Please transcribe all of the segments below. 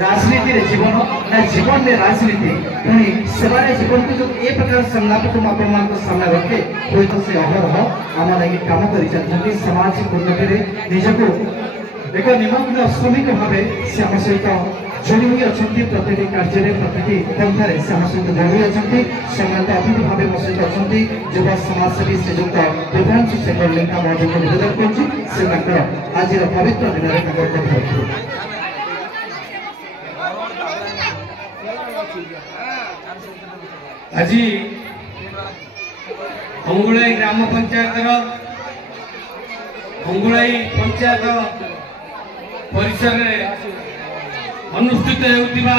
राजनीति रे जीवन ना जीवन में राजनीति पुणी सेवारे जीवन को जो ए प्रकार संलाप को आपण को सामने रखे होई तो से अहरह आम लगी काम करि चलती सामाजिक उन्नति रे निजको एक निमग्न श्रमिक भावे से आम सहित जोड़ी हुई अछंती प्रत्येक कार्य रे प्रत्येक पंथारे से आम सहित जोड़ी अछंती संगत अभित भावे म सहित अछंती युवा समाजसेवी श्रीजुक्त देवांशु शेखर लेंका महोदय को निवेदन करछि से ताकर आज पवित्र दिन रे ताकर कथा आज अंगुलाई ग्राम पंचायत अंगुलाई पंचायत परिसर अनुष्ठित होता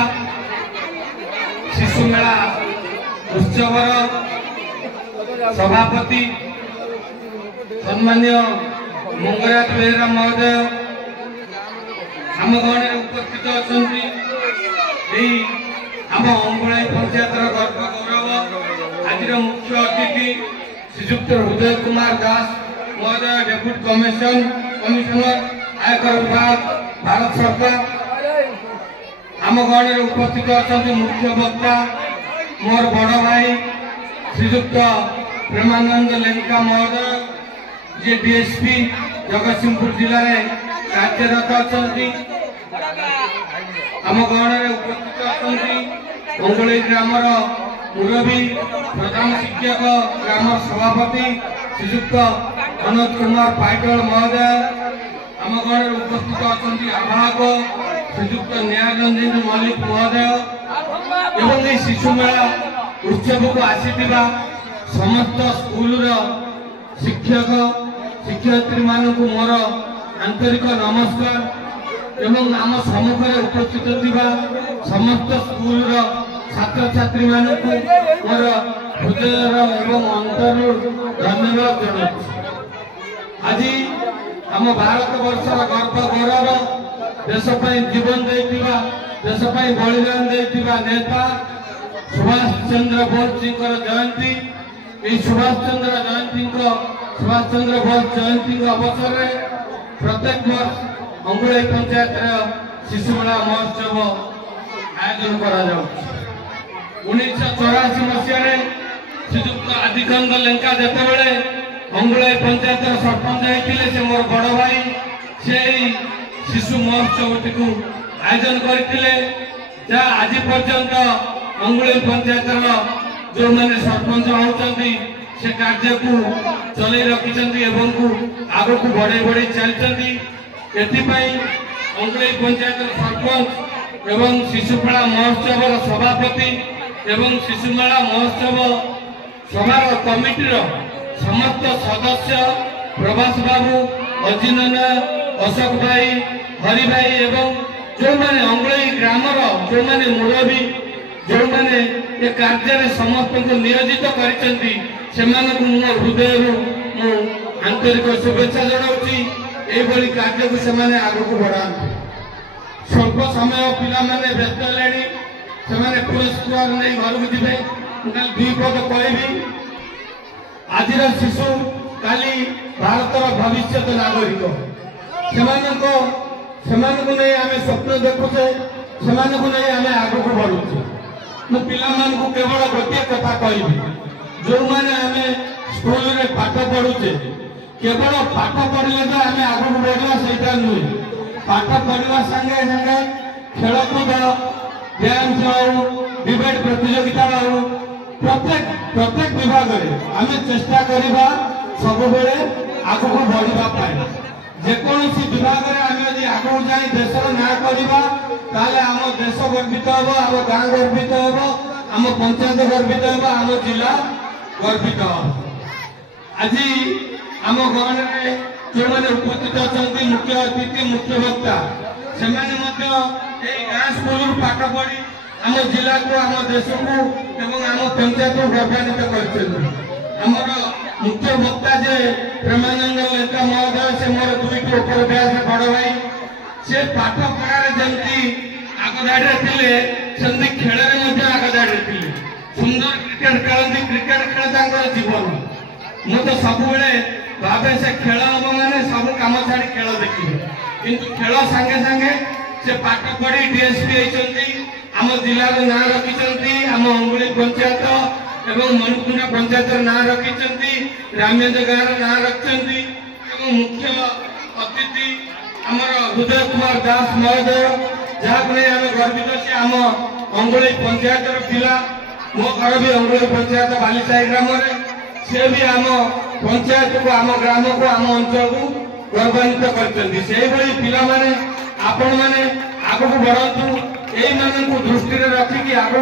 शिशु मेला उत्सवर सभापति सम्मान्य मंगराज बेहरा महोदय आम गण उपस्थित अच्छा आम अंगुलाई पंचायत गर्व गौरव आज मुख्य अतिथि श्रीजुक्त हृदय कुमार दास महोदय डेप्यूटी कमिशनर आयकर विभाग भारत सरकार आम गण उपस्थित अच्छा मुख्य वक्ता मोर बड़ भाई श्रीजुक्त प्रेमानंद लेंका महोदय जे डीएसपी जगतसिंहपुर जिले में कार्यरत अच्छा आम गण उपस्थित अच्छा अंगुलाई ग्रामर मुरबी प्रधान शिक्षक ग्राम सभापति श्रीजुक्त मनोज कुमार पाइटल महोदय आम गण उपस्थित अच्छा आवाहक श्रीजुक्त न्यायरंजन मल्लिक महोदय एवं ये शिशु मेला उत्सव को आसीथिबा समस्त स्कूल शिक्षक शिक्षयित्री मानक मोर आंतरिक नमस्कार एवं आम सम्मुखें उपस्थित थिबा समस्त स्कूल छात्र छात्री मानक मोर हृदय एवं अंतर धन्यवाद जनाऊँ। आज आम भारत वर्षर गर्व गौरव देशपाई जीवन देथिबा देशपाई बलिदान देथिबा नेता सुभाष चंद्र बोस जी जयंती ये सुभाष चंद्र बोस जयंती अवसर में प्रत्येक वर्ष अंगुलाई पंचायत शिशु मेला महोत्सव आयोजन करा 1984 मसीह श्रीजुक्त आदिकांत लेंका जिते अंगुलाई पंचायत सरपंच होते से मोर बड़ भाई से शिशु महोत्सव टी आयोजन करते आज पर्यंत अंगुलाई पंचायत जो मैंने सरपंच होती से कार्य को चल रखिंट आग को बढ़े बढ़े चलती अंगुलाई पंचायत सरपंच एवं शिशुमेला महोत्सव सभापति एवं शिशुमेला महोत्सव सभार कमिटीर समस्त सदस्य प्रभास बाबू अजिनन अशोक भाई हरि भाई एवं जो मैंने अंगुलाई ग्रामर जो मैंने मुरबी जो मैंने ये कार्य समस्त को नियोजित करछंती सेमानकु मो हृदय मु आंतरिक शुभेच्छा जनाऊँगी एभली कार्य को सेमाने आगको बढ़ाते स्वल्प समय पिला माने व्यस्त हेलेनी सेमाने पुरस्कार नहीं घर को जीवे दुई पद कहबी आज शिशु काली भारतर भविष्य नागरिक सेमानकु नहीं आमे स्वप्न देखुचे सेमानकु नहीं आमे आगको बढ़ुचे मु पिला मानकु केवल गोटे कथा कहबी जो माने आमे स्कूल रे पाठ पढुचे केवल पाठ पढ़ले तो आमे आगको बढ़वा सेटा नुहे पाठ पढ़वा संगे संगे खेलकूद डांस हो डिबेट प्रतियोगिता हो प्रत्येक विभाग में आम चेष्टा करवा सब बेले आग को बढ़ा पाए जेकोसी विभाग में आम यदि आग जाए देशर ना करवा ताले आम देश गर्वित हम आम गाँ गर्वित हम आम पंचायत गर्वित हम आम जिला गर्वित हम आज आम गण में जो मैंने उपस्थित अच्छा मुख्य अतिथि मुख्य वक्ता से गाँ स्कूल पाठ पढ़ी आम जिला को आम देश को एवं आम पंचायत को गौरवान्वित कर मुख्य वक्ता जे प्रेमानंद लेंका महोदय से मोर दुईटी उपर ब्यास बड़ भाई से पाठ पढ़ार जमी आगदाड़ी थे सेमती खेल आगदाड़ी थे सुंदर क्रिकेट खेलती क्रिकेट खेल जीवन मु तो सब भावे से खेल हम मैंने सब कम छाड़ी खेल देखिए किंतु खेल सांगे सांगे से पाठ पढ़ी डीएसपी होती आम जिलार ना रखी आम अंगुली पंचायत एवं मणिकुंड पंचायत ना रखी रामेज गाँव ना रखी मुख्य अतिथि आमर हृदय कुमार दास महोदय जहाँ आम गर्वित से आम अंगुली पंचायत पिला मो घर भी अंगुली पंचायत बालीसाही ग्राम से भी आम पंचायत को आम ग्राम को आम अंचल को गौरवान्वित करछन्ती सेही पिला माने आपण माने आगु बढ़ंतु एई मानन को दृष्टि रे रखी कि आगु